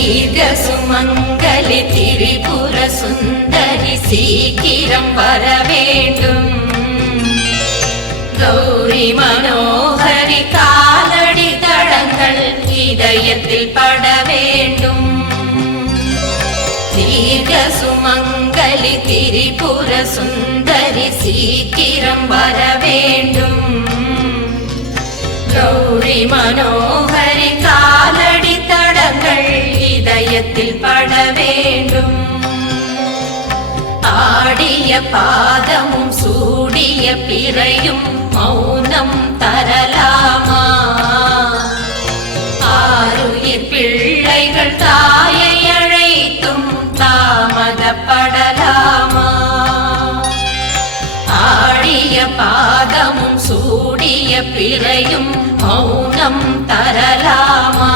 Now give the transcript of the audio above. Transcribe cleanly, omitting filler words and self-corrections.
தீர்க்க சுமங்கலி திரிபுர சுந்தரி சீக்கிரம் வர வேண்டும். கௌரி மனோகரி காலடி தடங்கள் இதயத்தில் பட வேண்டும். தீர்க்க சுமங்கலி திரிபுர சுந்தரி சீக்கிரம் வர வேண்டும். கௌரி மனோகரி காலடி தடங்கள் இதயத்தில் பட வேண்டும். ஆடிய பாதமும் சூடிய பிறையும் மௌனம் தரலாமா? ஆருயிர் பிள்ளைகள் தாயை அழைத்தும் தாமதப்படலாமா? ஆடிய பாதமும் சூடிய பிறையும் மௌனம் தரலாமா?